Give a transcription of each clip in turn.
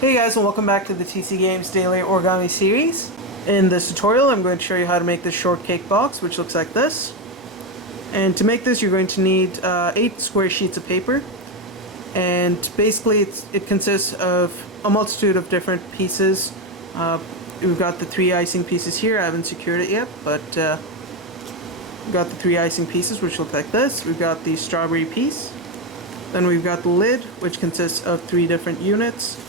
Hey guys, and welcome back to the TC Games Daily Origami series. In this tutorial I'm going to show you how to make this short cake box, which looks like this. And to make this you're going to need 8 square sheets of paper. And basically it consists of a multitude of different pieces. We've got the 3 icing pieces here. I haven't secured it yet, but we've got the 3 icing pieces, which look like this. We've got the strawberry piece. Then we've got the lid, which consists of 3 different units.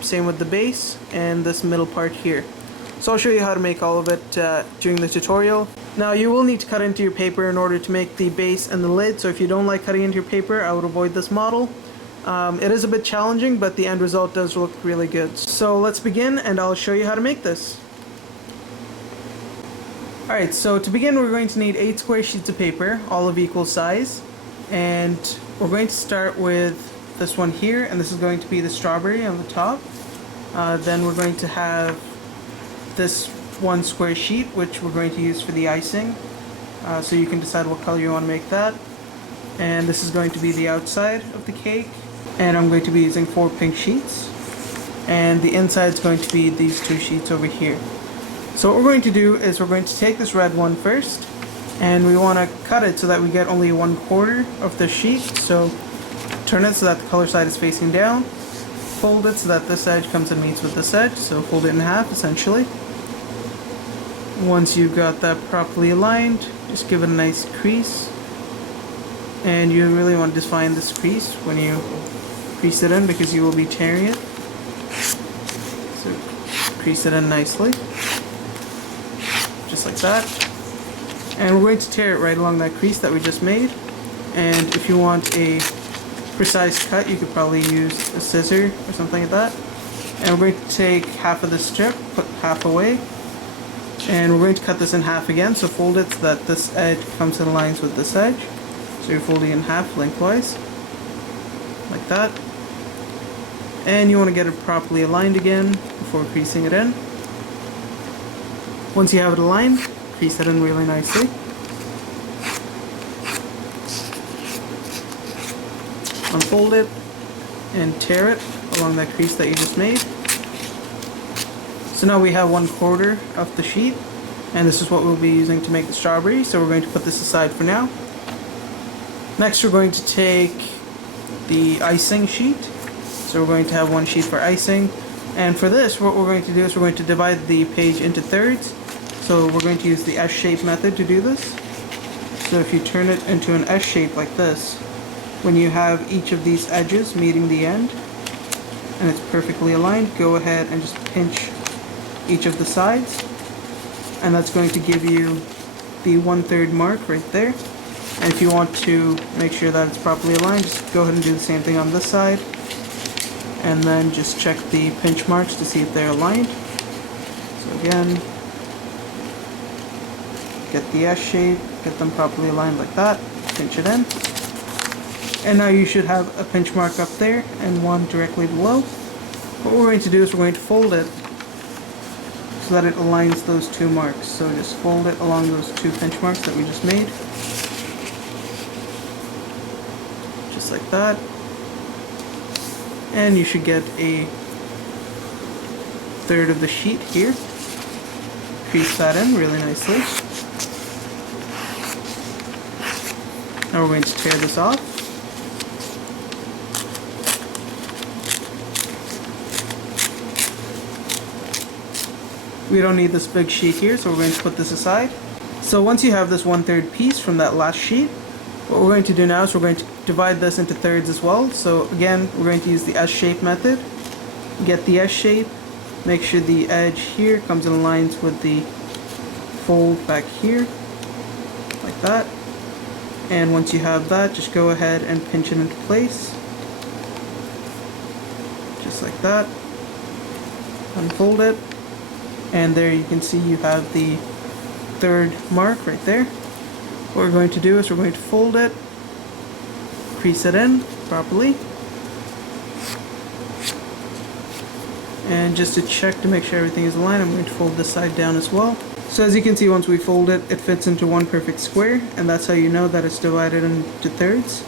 Same with the base and this middle part here. So I'll show you how to make all of it during the tutorial. Now you will need to cut into your paper in order to make the base and the lid, so if you don't like cutting into your paper, I would avoid this model. It is a bit challenging, but the end result does look really good. So let's begin and I'll show you how to make this. Alright, so to begin we're going to need 8 square sheets of paper, all of equal size. And we're going to start with this one here, and this is going to be the strawberry on the top. Then we're going to have this 1 square sheet, which we're going to use for the icing. So you can decide what color you want to make that. And this is going to be the outside of the cake. And I'm going to be using 4 pink sheets. And the inside is going to be these 2 sheets over here. So what we're going to do is we're going to take this red one first, and we want to cut it so that we get only 1/4 of the sheet. So turn it so that the color side is facing down. Fold it so that this edge comes and meets with this edge. So fold it in half essentially. Once you've got that properly aligned, just give it a nice crease. And you really want to define this crease when you crease it in, because you will be tearing it. So crease it in nicely. Just like that. And we're going to tear it right along that crease that we just made. And if you want a precise cut, you could probably use a scissor or something like that. And we're going to take half of the strip, put half away, and we're going to cut this in half again. So fold it so that this edge comes in lines with this edge. So you're folding in half lengthwise, like that. And you want to get it properly aligned again before creasing it in. Once you have it aligned, crease it in really nicely. Unfold it and tear it along that crease that you just made. So now we have 1/4 of the sheet, and this is what we'll be using to make the strawberry, so we're going to put this aside for now. Next we're going to take the icing sheet. So we're going to have 1 sheet for icing, and for this what we're going to do is we're going to divide the page into thirds. So we're going to use the S-shape method to do this. So if you turn it into an S shape like this, when you have each of these edges meeting the end and it's perfectly aligned, go ahead and just pinch each of the sides, and that's going to give you the 1/3 mark right there. And if you want to make sure that it's properly aligned, just go ahead and do the same thing on this side, and then just check the pinch marks to see if they're aligned. So again, get the S shape, get them properly aligned like that, pinch it in. And now you should have a pinch mark up there and one directly below. What we're going to do is we're going to fold it so that it aligns those 2 marks. So just fold it along those 2 pinch marks that we just made. Just like that. And you should get a 1/3 of the sheet here. Crease that in really nicely. Now we're going to tear this off. We don't need this big sheet here, so we're going to put this aside. So once you have this 1/3 piece from that last sheet, what we're going to do now is we're going to divide this into thirds as well. So again, we're going to use the S-shape method. Get the S shape, make sure the edge here comes in lines with the fold back here, like that. And once you have that, just go ahead and pinch it into place. Just like that. Unfold it. And there you can see you have the 1/3 mark right there. What we're going to do is we're going to fold it, crease it in properly, and just to check to make sure everything is aligned, I'm going to fold this side down as well. So as you can see, once we fold it, it fits into one perfect square, and that's how you know that it's divided into thirds.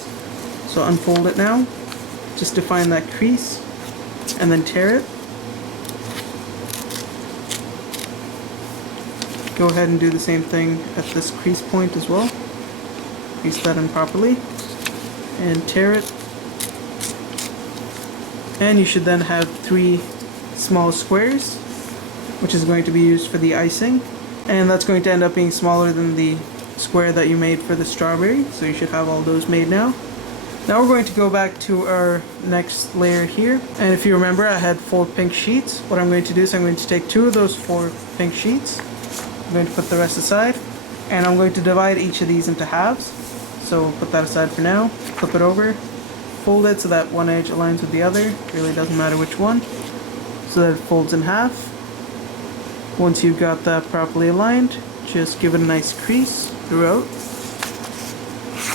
So unfold it now, just define that crease, and then tear it. Go ahead and do the same thing at this crease point as well. Crease that in properly and tear it. And you should then have 3 small squares, which is going to be used for the icing. And that's going to end up being smaller than the square that you made for the strawberry, so you should have all those made now. Now we're going to go back to our next layer here, and if you remember I had 4 pink sheets. What I'm going to do is I'm going to take 2 of those 4 pink sheets, I'm going to put the rest aside, and I'm going to divide each of these into halves. So we'll put that aside for now, flip it over, fold it so that one edge aligns with the other, it really doesn't matter which one, so that it folds in half. Once you've got that properly aligned, just give it a nice crease throughout.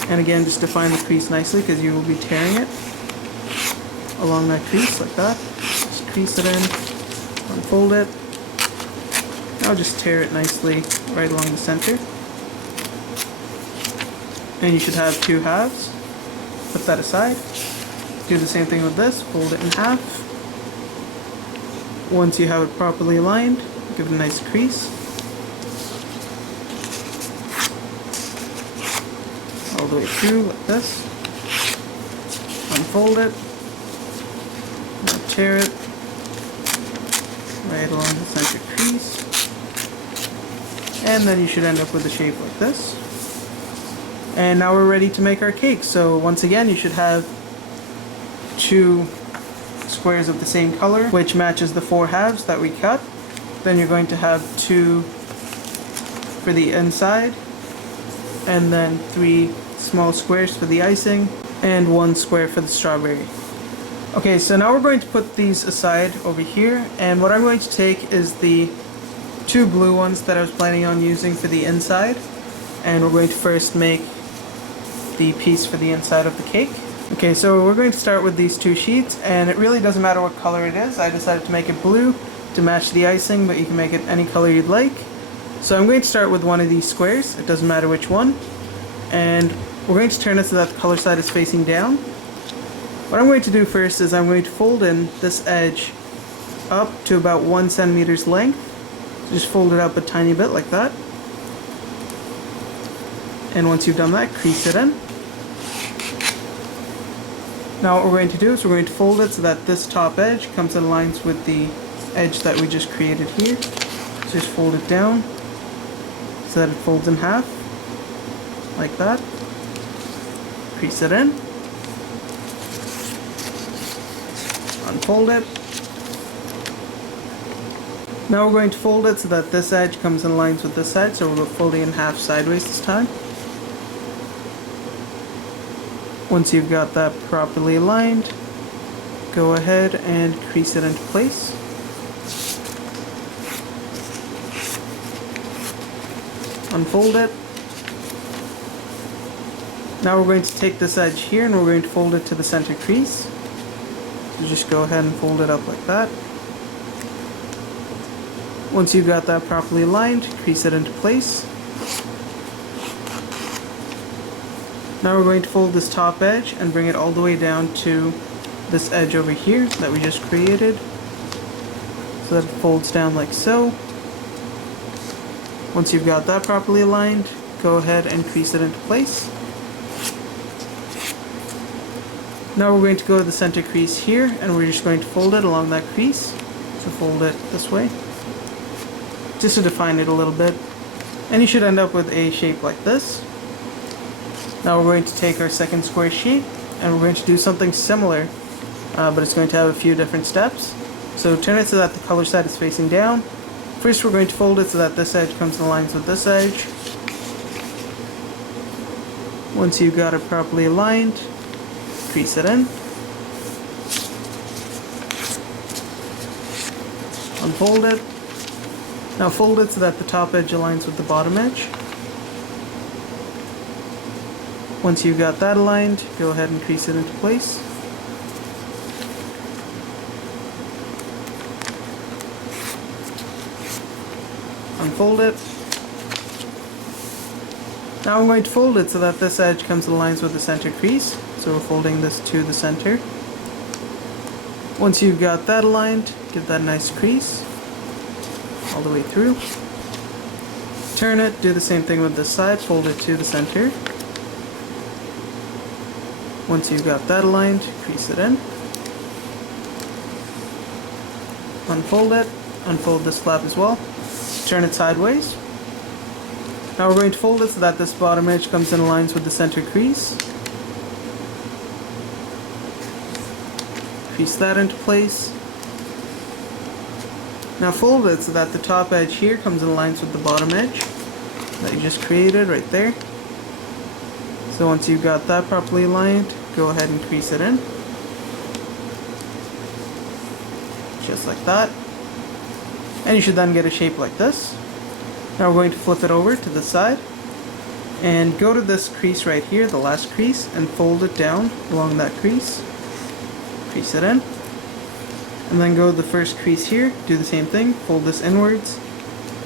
And again, just define the crease nicely because you will be tearing it along that crease like that. Just crease it in, unfold it. Now just tear it nicely right along the center. And you should have 2 halves. Put that aside. Do the same thing with this, fold it in half. Once you have it properly aligned, give it a nice crease. All the way through like this. Unfold it. Now tear it right along the center crease. And then you should end up with a shape like this. And now we're ready to make our cake. So once again, you should have 2 squares of the same color, which matches the 4 halves that we cut. Then you're going to have 2 for the inside, and then 3 small squares for the icing, and 1 square for the strawberry. Okay, so now we're going to put these aside over here, and what I'm going to take is the 2 blue ones that I was planning on using for the inside, and we're going to first make the piece for the inside of the cake. Okay, so we're going to start with these 2 sheets, and it really doesn't matter what color it is. I decided to make it blue to match the icing, but you can make it any color you'd like. So I'm going to start with one of these squares, it doesn't matter which one, and we're going to turn it so that the color side is facing down. What I'm going to do first is I'm going to fold in this edge up to about 1 centimeter's length. So just fold it up a tiny bit like that. And once you've done that, crease it in. Now what we're going to do is we're going to fold it so that this top edge comes in lines with the edge that we just created here. So just fold it down so that it folds in half, like that. Crease it in. Unfold it. Now we're going to fold it so that this edge comes in lines with this edge, so we're folding in half sideways this time. Once you've got that properly aligned, go ahead and crease it into place. Unfold it. Now we're going to take this edge here and we're going to fold it to the center crease. So just go ahead and fold it up like that. Once you've got that properly aligned, crease it into place. Now we're going to fold this top edge and bring it all the way down to this edge over here that we just created, so that it folds down like so. Once you've got that properly aligned, go ahead and crease it into place. Now we're going to go to the center crease here and we're just going to fold it along that crease. So fold it this way, just to define it a little bit. And you should end up with a shape like this. Now we're going to take our second square sheet and we're going to do something similar, but it's going to have a few different steps. So turn it so that the color side is facing down. First we're going to fold it so that this edge comes in lines with this edge. Once you've got it properly aligned, crease it in. Unfold it. Now fold it so that the top edge aligns with the bottom edge. Once you've got that aligned, go ahead and crease it into place. Unfold it. Now I'm going to fold it so that this edge comes in lines with the center crease. So we're folding this to the center. Once you've got that aligned, give that a nice crease all the way through. Turn it, do the same thing with this side, fold it to the center. Once you've got that aligned, crease it in. Unfold it, unfold this flap as well. Turn it sideways. Now we're going to fold it so that this bottom edge comes in lines with the center crease. Crease that into place. Now fold it so that the top edge here comes in lines with the bottom edge that you just created right there. So once you've got that properly aligned, go ahead and crease it in. Just like that. And you should then get a shape like this. Now we're going to flip it over to the side and go to this crease right here, the last crease, and fold it down along that crease. Crease it in. And then go to the first crease here, do the same thing, fold this inwards,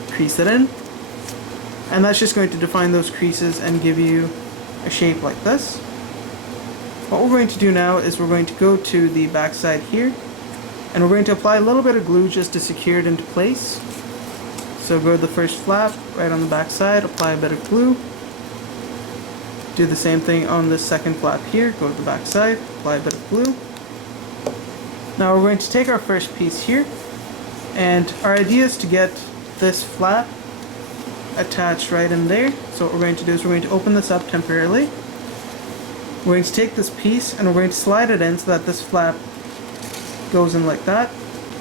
crease it in. And that's just going to define those creases and give you a shape like this. What we're going to do now is we're going to go to the back side here, and we're going to apply a little bit of glue just to secure it into place. So go to the first flap, right on the back side, apply a bit of glue. Do the same thing on the second flap here, go to the back side, apply a bit of glue. Now we're going to take our first piece here, and our idea is to get this flap attached right in there. So what we're going to do is we're going to open this up temporarily. We're going to take this piece and we're going to slide it in so that this flap goes in like that,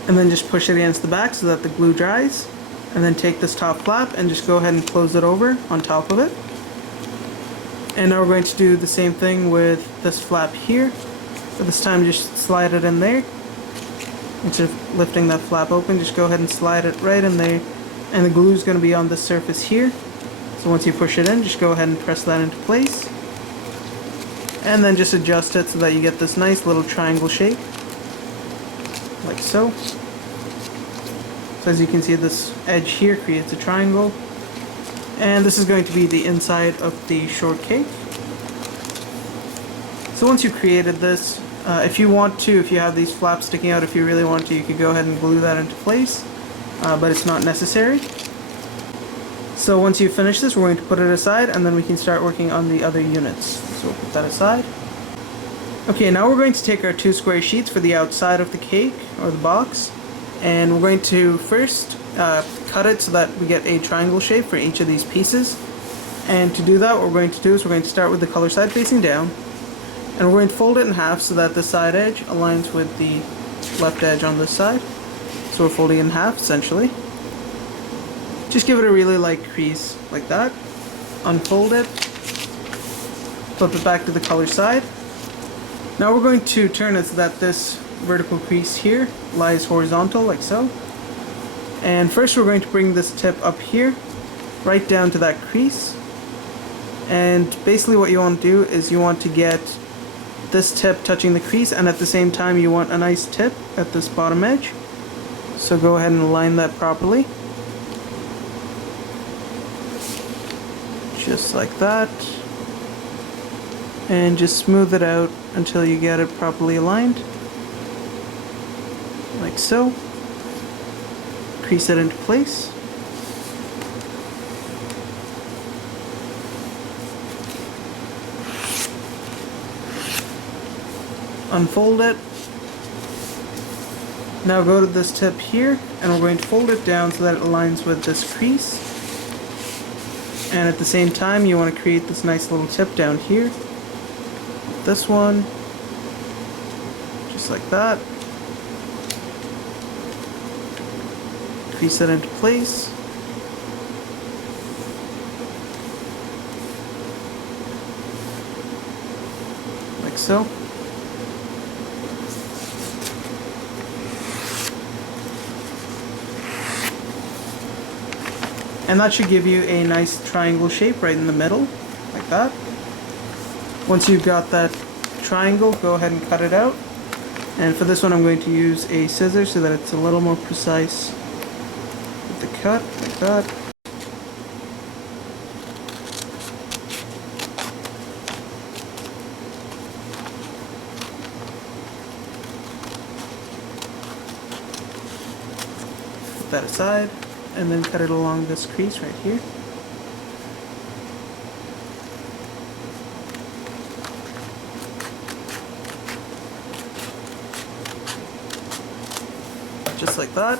and then just push it against the back so that the glue dries, and then take this top flap and just go ahead and close it over on top of it. And now we're going to do the same thing with this flap here, but this time just slide it in there. Instead of lifting that flap open, just go ahead and slide it right in there, and the glue is going to be on this surface here. So once you push it in, just go ahead and press that into place, and then just adjust it so that you get this nice little triangle shape, like so. So as you can see, this edge here creates a triangle, and this is going to be the inside of the shortcake. So once you've created this, if you want to, if you have these flaps sticking out, if you really want to, you could go ahead and glue that into place, but it's not necessary. So once you finish this, we're going to put it aside, and then we can start working on the other units. So we'll put that aside. Okay, now we're going to take our two square sheets for the outside of the cake, or the box, and we're going to first cut it so that we get a triangle shape for each of these pieces. And to do that, what we're going to do is we're going to start with the color side facing down, and we're going to fold it in half so that the side edge aligns with the left edge on this side. So we're folding it in half, essentially. Just give it a really light crease, like that. Unfold it. Flip it back to the color side. Now we're going to turn it so that this vertical crease here lies horizontal, like so. And first we're going to bring this tip up here, right down to that crease. And basically what you want to do is you want to get this tip touching the crease, and at the same time you want a nice tip at this bottom edge. So go ahead and align that properly. Just like that. And just smooth it out until you get it properly aligned. Like so. Crease it into place. Unfold it. Now go to this tip here, and we're going to fold it down so that it aligns with this crease. And at the same time, you want to create this nice little tip down here. This one. Just like that. Crease it into place. Like so. And that should give you a nice triangle shape right in the middle, like that. Once you've got that triangle, go ahead and cut it out. And for this one I'm going to use a scissor so that it's a little more precise with the cut, like that. put that aside, and then cut it along this crease right here. Just like that.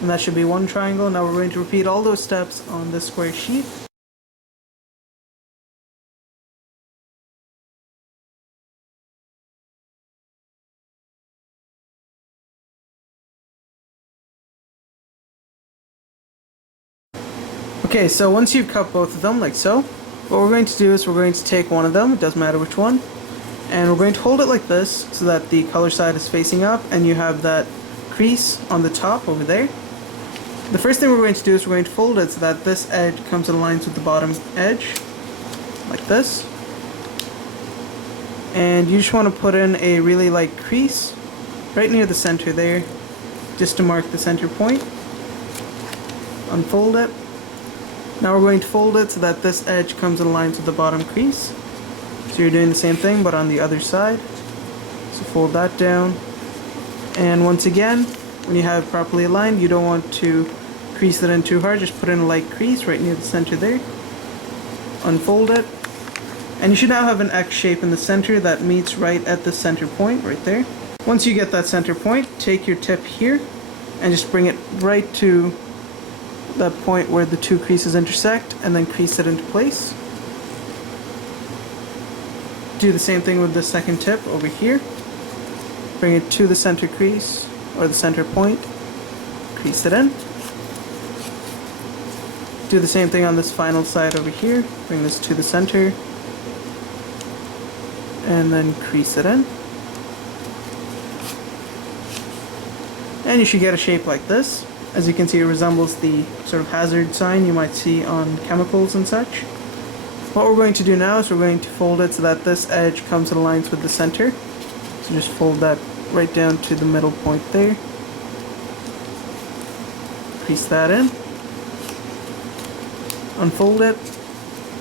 And that should be one triangle. Now we're going to repeat all those steps on this square sheet. Okay, so once you've cut both of them, like so, what we're going to do is we're going to take one of them, it doesn't matter which one, and we're going to hold it like this so that the color side is facing up and you have that crease on the top over there. The first thing we're going to do is we're going to fold it so that this edge comes in lines with the bottom edge, like this. And you just want to put in a really light crease right near the center there, just to mark the center point. Unfold it. Now we're going to fold it so that this edge comes in lines with the bottom crease. So you're doing the same thing but on the other side. So fold that down. And once again, when you have it properly aligned, you don't want to crease it in too hard, just put in a light crease right near the center there. Unfold it. And you should now have an X shape in the center that meets right at the center point right there. Once you get that center point, take your tip here and just bring it right to that point where the two creases intersect, and then crease it into place. Do the same thing with the second tip over here. Bring it to the center crease, or the center point, crease it in. Do the same thing on this final side over here. Bring this to the center, and then crease it in. And you should get a shape like this. As you can see, it resembles the sort of hazard sign you might see on chemicals and such. What we're going to do now is we're going to fold it so that this edge comes in lines with the center. So just fold that right down to the middle point there. Crease that in. Unfold it.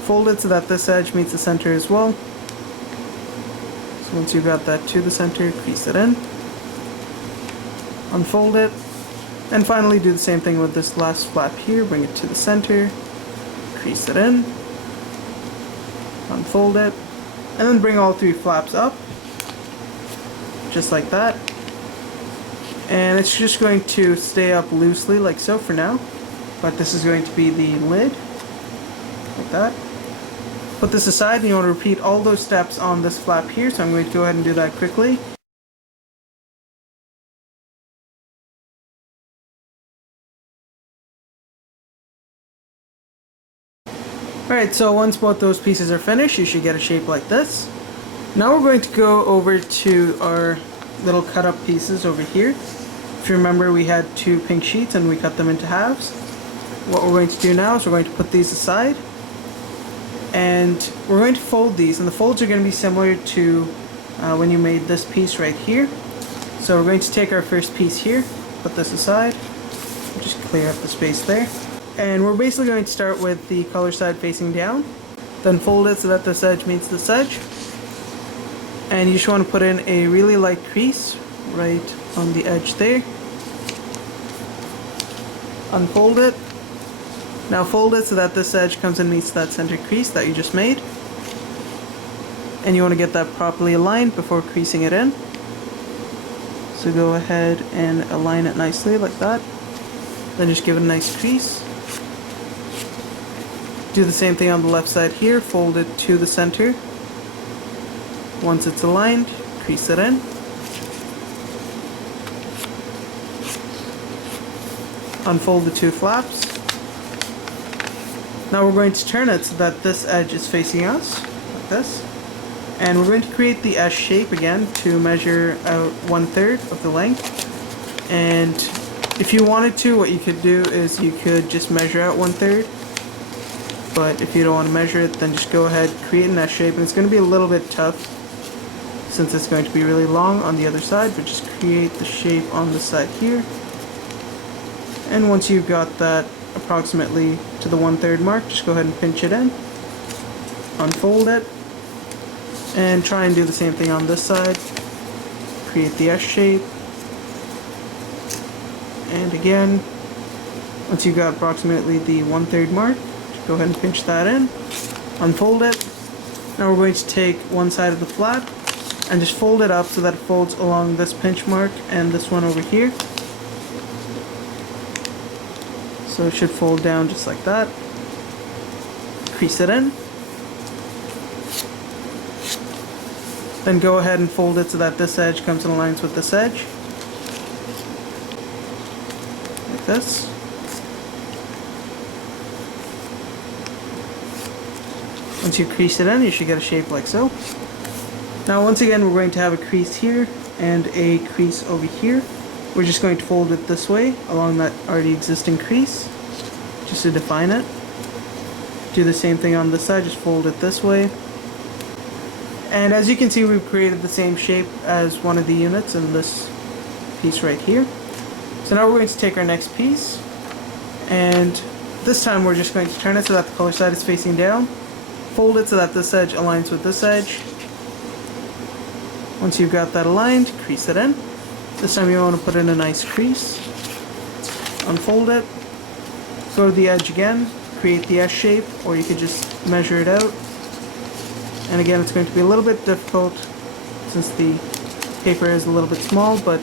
Fold it so that this edge meets the center as well. So once you've got that to the center, crease it in. Unfold it. And finally do the same thing with this last flap here. Bring it to the center, crease it in, unfold it, and then bring all three flaps up, just like that. And it's just going to stay up loosely like so for now, but this is going to be the lid, like that. Put this aside, and you want to repeat all those steps on this flap here, so I'm going to go ahead and do that quickly. Alright, so once both those pieces are finished, you should get a shape like this. Now we're going to go over to our little cut up pieces over here. If you remember, we had two pink sheets and we cut them into halves. What we're going to do now is we're going to put these aside. And we're going to fold these, and the folds are going to be similar to when you made this piece right here. So we're going to take our first piece here, put this aside, just clear up the space there. And we're basically going to start with the color side facing down, then fold it so that this edge meets this edge. And you just want to put in a really light crease right on the edge there. Unfold it. Now fold it so that this edge comes and meets that center crease that you just made. And you want to get that properly aligned before creasing it in. So go ahead and align it nicely like that. Then just give it a nice crease. Do the same thing on the left side here, fold it to the center. Once it's aligned, crease it in. Unfold the two flaps. Now we're going to turn it so that this edge is facing us, like this. And we're going to create the S shape again to measure out 1/3 of the length. And if you wanted to, what you could do is you could just measure out 1/3. But if you don't want to measure it, then just go ahead, create an S shape, and it's going to be a little bit tough since it's going to be really long on the other side, but just create the shape on the side here. And once you've got that approximately to the 1/3 mark, just go ahead and pinch it in, unfold it, and try and do the same thing on this side. Create the S shape, And again, once you've got approximately the 1/3 mark, just go ahead and pinch that in, unfold it. Now we're going to take one side of the flap and just fold it up so that it folds along this pinch mark and this one over here. So it should fold down just like that. Crease it in. Then go ahead and fold it so that this edge comes in lines with this edge. Like this. Once you crease it in, you should get a shape like so. Now once again, we're going to have a crease here and a crease over here. We're just going to fold it this way along that already existing crease, just to define it. Do the same thing on this side, just fold it this way. And as you can see, we've created the same shape as one of the units in this piece right here. So now we're going to take our next piece, and this time we're just going to turn it so that the color side is facing down. Fold it so that this edge aligns with this edge. Once you've got that aligned, crease it in. This time you want to put in a nice crease. Unfold it. Go to the edge again, create the S shape, or you could just measure it out. And again, it's going to be a little bit difficult since the paper is a little bit small, but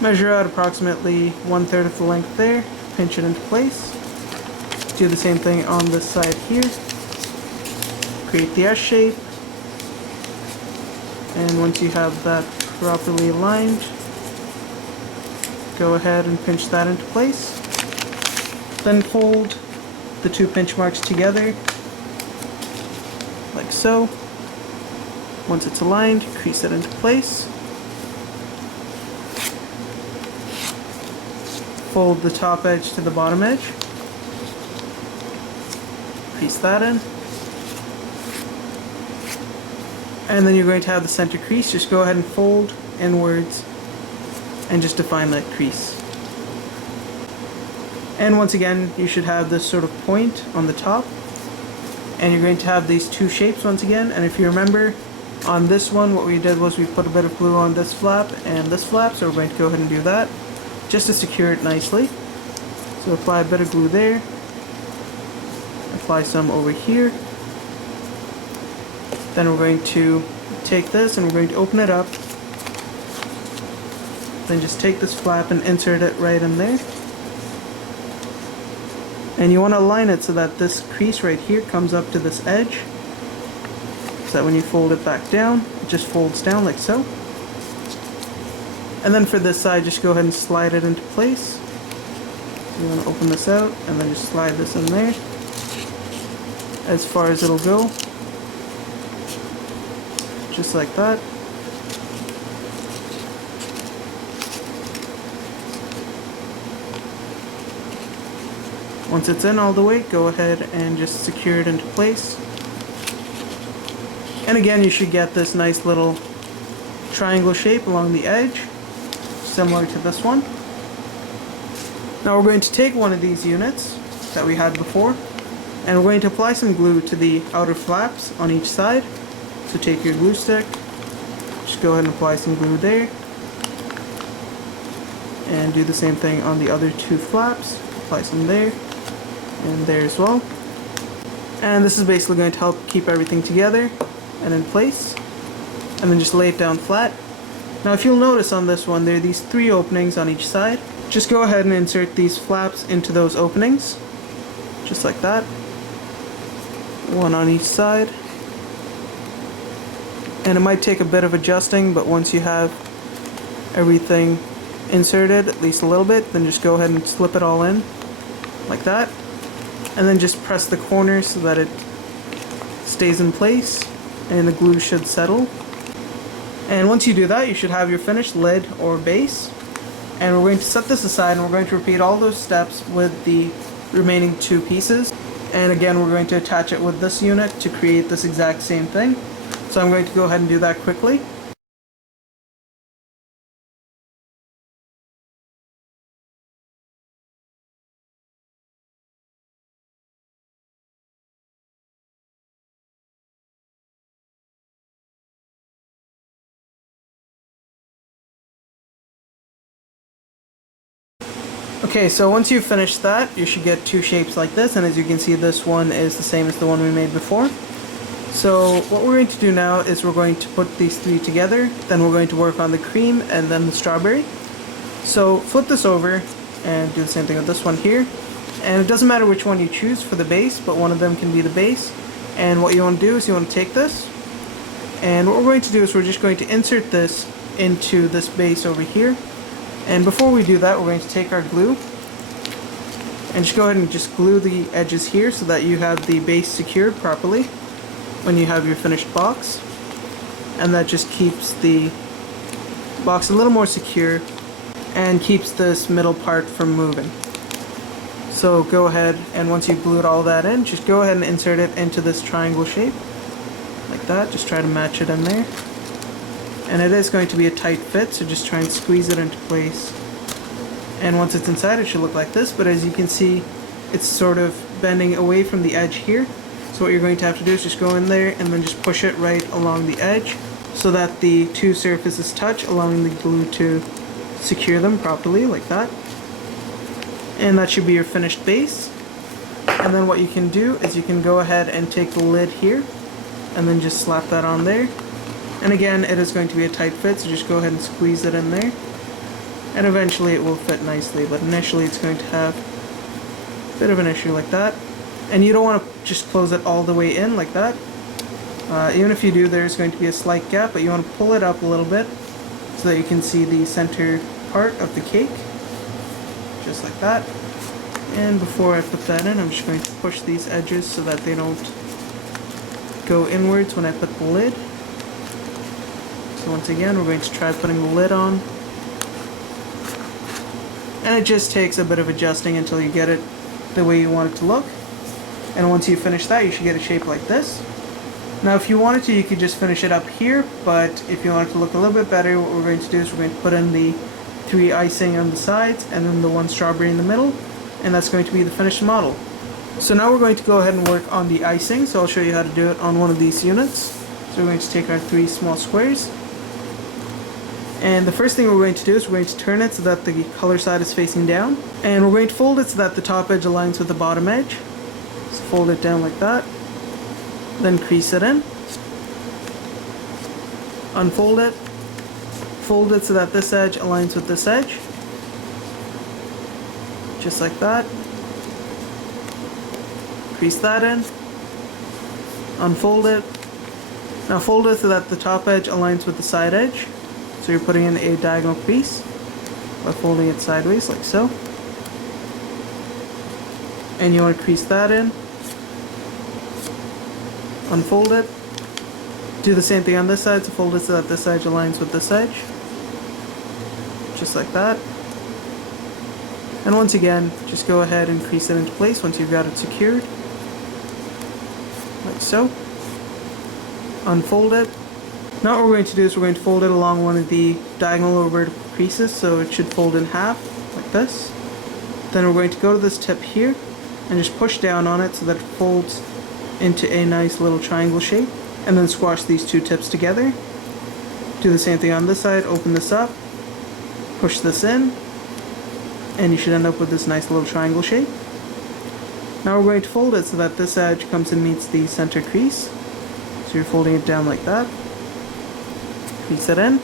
measure out approximately 1/3 of the length there, pinch it into place. Do the same thing on this side here. Create the S shape. And once you have that properly aligned, go ahead and pinch that into place. Then fold the two pinch marks together, like so. Once it's aligned, crease it into place. Fold the top edge to the bottom edge. Crease that in. And then you're going to have the center crease. Just go ahead and fold inwards and just define that crease. And once again, you should have this sort of point on the top. And you're going to have these two shapes once again. And if you remember, on this one, what we did was we put a bit of glue on this flap and this flap. So we're going to go ahead and do that just to secure it nicely. So apply a bit of glue there. Apply some over here. Then we're going to take this and we're going to open it up. Then just take this flap and insert it right in there. And you want to align it so that this crease right here comes up to this edge. So that when you fold it back down, it just folds down like so. And then for this side, just go ahead and slide it into place. So you want to open this out and then just slide this in there as far as it'll go. Just like that. Once it's in all the way, go ahead and just secure it into place. And again, you should get this nice little triangle shape along the edge, similar to this one. Now we're going to take one of these units that we had before, and we're going to apply some glue to the outer flaps on each side. So take your glue stick, just go ahead and apply some glue there, and do the same thing on the other two flaps. Apply some there, and there as well. And this is basically going to help keep everything together and in place, and then just lay it down flat. Now if you'll notice on this one, there are these three openings on each side. Just go ahead and insert these flaps into those openings, just like that. One on each side. And it might take a bit of adjusting, but once you have everything inserted, at least a little bit, then just go ahead and slip it all in, like that. And then just press the corners so that it stays in place, and the glue should settle. And once you do that, you should have your finished lid or base. And we're going to set this aside, and we're going to repeat all those steps with the remaining two pieces. And again, we're going to attach it with this unit to create this exact same thing. So I'm going to go ahead and do that quickly. Okay, so once you've finished that, you should get two shapes like this, and as you can see, this one is the same as the one we made before. So what we're going to do now is we're going to put these three together, then we're going to work on the cream and then the strawberry. So flip this over and do the same thing with this one here. And it doesn't matter which one you choose for the base, but one of them can be the base. And what you want to do is you want to take this, and what we're going to do is we're just going to insert this into this base over here. And before we do that, we're going to take our glue and just go ahead and just glue the edges here so that you have the base secured properly when you have your finished box. And that just keeps the box a little more secure and keeps this middle part from moving. So go ahead, and once you've glued all that in, just go ahead and insert it into this triangle shape like that. Just try to match it in there. And it is going to be a tight fit, so just try and squeeze it into place. And once it's inside, it should look like this, but as you can see, it's sort of bending away from the edge here. So what you're going to have to do is just go in there and then just push it right along the edge so that the two surfaces touch, allowing the glue to secure them properly like that. And that should be your finished base. And then what you can do is you can go ahead and take the lid here and then just slap that on there. And again, it is going to be a tight fit, so just go ahead and squeeze it in there. And eventually it will fit nicely, but initially it's going to have a bit of an issue like that. And you don't want to just close it all the way in like that. Even if you do, there's going to be a slight gap, but you want to pull it up a little bit so that you can see the center part of the cake. Just like that. And before I put that in, I'm just going to push these edges so that they don't go inwards when I put the lid. So once again, we're going to try putting the lid on. And it just takes a bit of adjusting until you get it the way you want it to look. And once you finish that, you should get a shape like this. Now if you wanted to, you could just finish it up here, but if you want it to look a little bit better, what we're going to do is we're going to put in the 3 icing on the sides and then the 1 strawberry in the middle, and that's going to be the finished model. So now we're going to go ahead and work on the icing, so I'll show you how to do it on one of these units. So we're going to take our 3 small squares, and the first thing we're going to do is we're going to turn it so that the color side is facing down, and we're going to fold it so that the top edge aligns with the bottom edge. So fold it down like that, then crease it in, unfold it, fold it so that this edge aligns with this edge, just like that, crease that in, unfold it, now fold it so that the top edge aligns with the side edge, so you're putting in a diagonal crease by folding it sideways like so, and you want to crease that in, unfold it, do the same thing on this side, so fold it so that this edge aligns with this edge, just like that. And once again, just go ahead and crease it into place once you've got it secured, like so. Unfold it. Now what we're going to do is we're going to fold it along one of the diagonal or vertical creases, so it should fold in half, like this. Then we're going to go to this tip here, and just push down on it so that it folds into a nice little triangle shape, and then squash these 2 tips together. Do the same thing on this side, open this up, push this in, and you should end up with this nice little triangle shape. Now we're going to fold it so that this edge comes and meets the center crease. So you're folding it down like that, crease it in,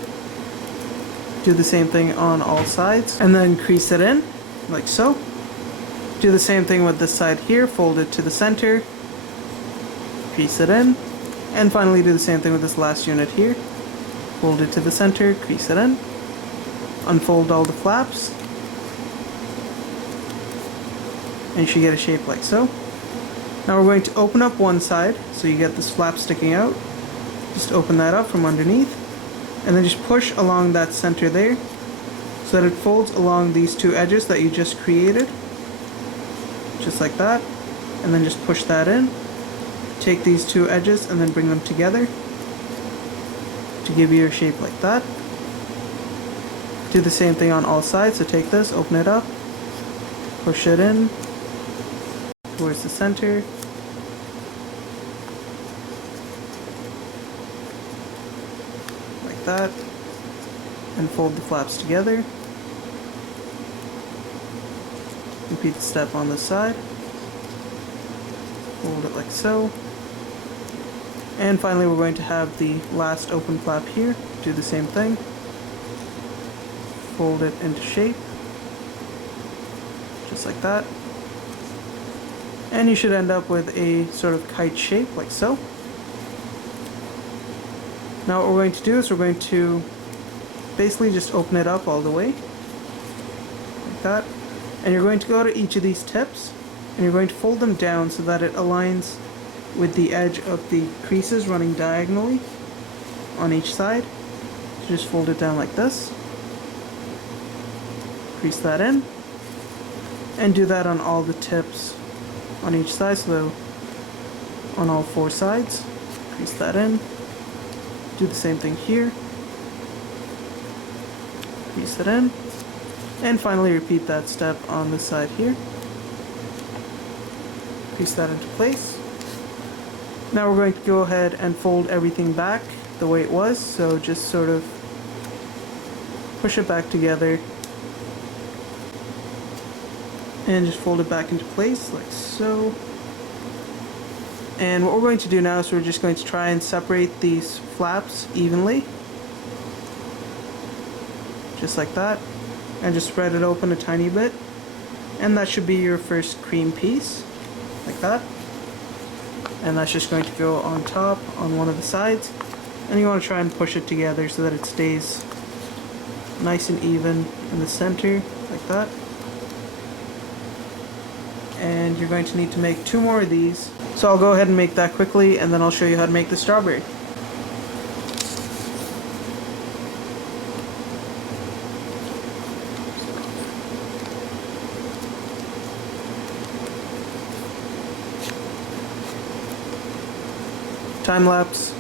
do the same thing on all sides, and then crease it in, like so. Do the same thing with this side here, fold it to the center, crease it in, and finally do the same thing with this last unit here. Fold it to the center, crease it in, unfold all the flaps, and you should get a shape like so. Now we're going to open up one side, so you get this flap sticking out. Just open that up from underneath, and then just push along that center there, so that it folds along these 2 edges that you just created, just like that, and then just push that in. Take these 2 edges and then bring them together to give you a shape like that. Do the same thing on all sides, so take this, open it up, push it in towards the center, like that, and fold the flaps together. Repeat the step on this side. Fold it like so. And finally we're going to have the last open flap here. Do the same thing. Fold it into shape. Just like that. And you should end up with a sort of kite shape like so. Now what we're going to do is we're going to basically just open it up all the way. Like that. And you're going to go to each of these tips and you're going to fold them down so that it aligns with the edge of the creases running diagonally on each side. So just fold it down like this. Crease that in. And do that on all the tips on each side, so on all 4 sides. Crease that in. Do the same thing here. Crease it in. And finally repeat that step on this side here. Crease that into place. Now we're going to go ahead and fold everything back the way it was, so just sort of push it back together and just fold it back into place like so. And what we're going to do now is we're just going to try and separate these flaps evenly, just like that, and just spread it open a tiny bit, and that should be your first cream piece, like that. And that's just going to go on top on one of the sides, and you want to try and push it together so that it stays nice and even in the center, like that. And you're going to need to make 2 more of these, so I'll go ahead and make that quickly, and then I'll show you how to make the strawberry. Time lapse.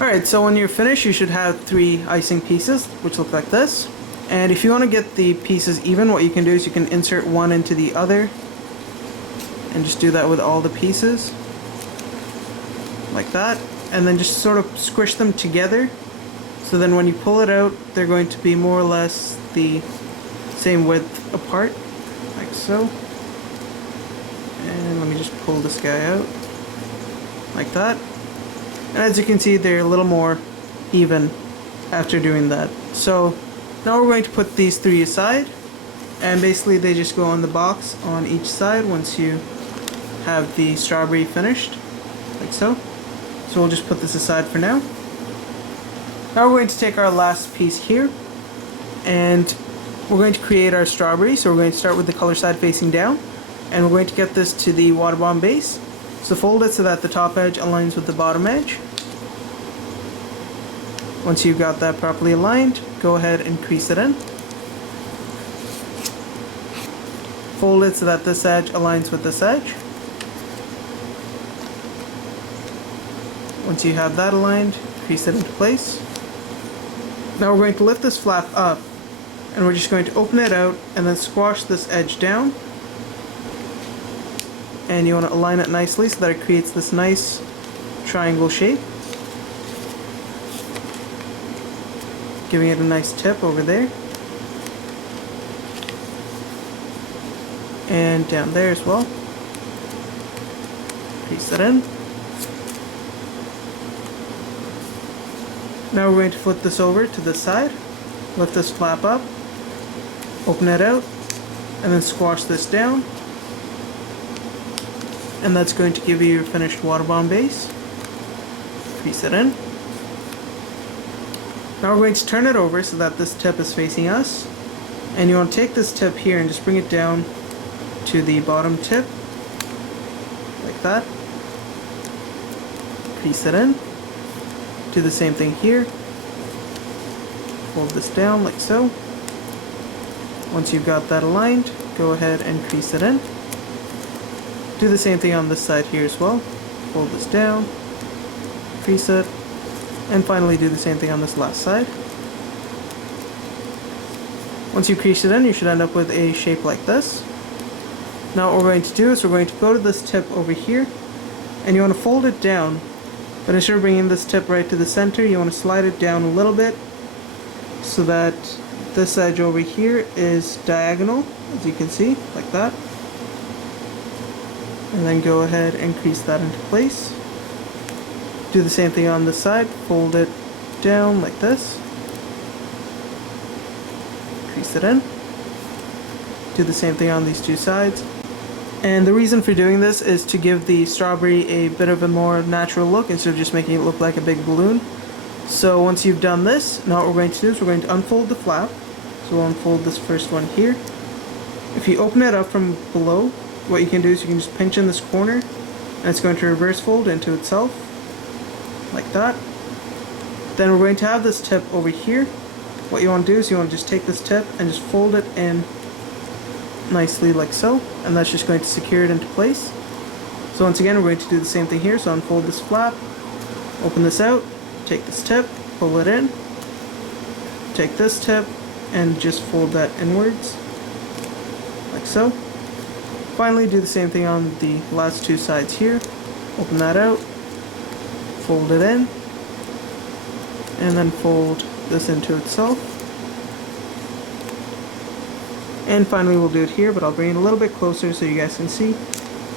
Alright, so when you're finished, you should have 3 icing pieces, which look like this. And if you want to get the pieces even, what you can do is you can insert one into the other. And just do that with all the pieces. Like that. And then just sort of squish them together. So then when you pull it out, they're going to be more or less the same width apart. Like so. And let me just pull this guy out. Like that. And as you can see, they're a little more even after doing that. So now we're going to put these 3 aside, and basically they just go on the box on each side once you have the strawberry finished, like so. So we'll just put this aside for now. Now we're going to take our last piece here, and we're going to create our strawberry. So we're going to start with the color side facing down, and we're going to get this to the water bomb base. So fold it so that the top edge aligns with the bottom edge. Once you've got that properly aligned, go ahead and crease it in. Fold it so that this edge aligns with this edge. Once you have that aligned, crease it into place. Now we're going to lift this flap up, and we're just going to open it out and then squash this edge down. And you want to align it nicely so that it creates this nice triangle shape. Giving it a nice tip over there. And down there as well. Crease that in. Now we're going to flip this over to this side. Lift this flap up. Open it out. And then squash this down. And that's going to give you your finished water bomb base. Crease it in. Now we're going to turn it over so that this tip is facing us. And you want to take this tip here and just bring it down to the bottom tip. Like that. Crease it in. Do the same thing here. Fold this down like so. Once you've got that aligned, go ahead and crease it in. Do the same thing on this side here as well. Fold this down, crease it, and finally do the same thing on this last side. Once you crease it in, you should end up with a shape like this. Now what we're going to do is we're going to go to this tip over here, and you want to fold it down, but instead of bringing this tip right to the center, you want to slide it down a little bit so that this edge over here is diagonal, as you can see, like that. And then go ahead and crease that into place. Do the same thing on this side. Fold it down like this. Crease it in. Do the same thing on these 2 sides. And the reason for doing this is to give the strawberry a bit of a more natural look instead of just making it look like a big balloon. So once you've done this, now what we're going to do is we're going to unfold the flap. So we'll unfold this first one here. If you open it up from below, what you can do is you can just pinch in this corner, and it's going to reverse fold into itself, like that. Then we're going to have this tip over here. What you want to do is you want to just take this tip and just fold it in nicely like so, and that's just going to secure it into place. So once again, we're going to do the same thing here. So unfold this flap, open this out, take this tip, pull it in, take this tip, and just fold that inwards, like so. Finally, do the same thing on the last 2 sides here. Open that out, fold it in, and then fold this into itself. And finally, we'll do it here, but I'll bring it a little bit closer so you guys can see.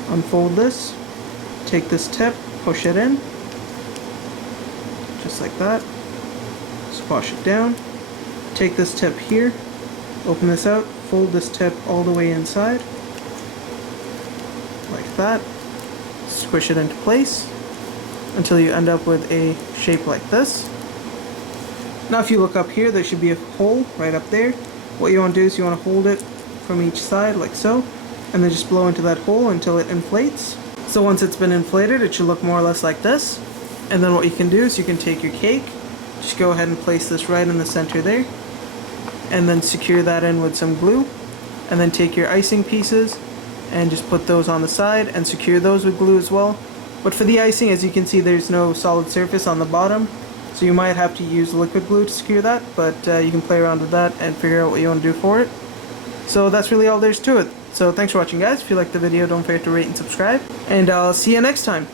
Unfold this, take this tip, push it in, just like that. Squash it down. Take this tip here, open this out, fold this tip all the way inside. Like that. Squish it into place until you end up with a shape like this. Now if you look up here, there should be a hole right up there. What you want to do is you want to hold it from each side like so, and then just blow into that hole until it inflates. So once it's been inflated, it should look more or less like this. And then what you can do is you can take your cake, just go ahead and place this right in the center there, and then secure that in with some glue, and then take your icing pieces and just put those on the side and secure those with glue as well. But for the icing, as you can see, there's no solid surface on the bottom, So you might have to use liquid glue to secure that, but you can play around with that and figure out what you want to do for it. So that's really all there's to it. So thanks for watching, guys. If you liked the video, don't forget to rate and subscribe, and I'll see you next time.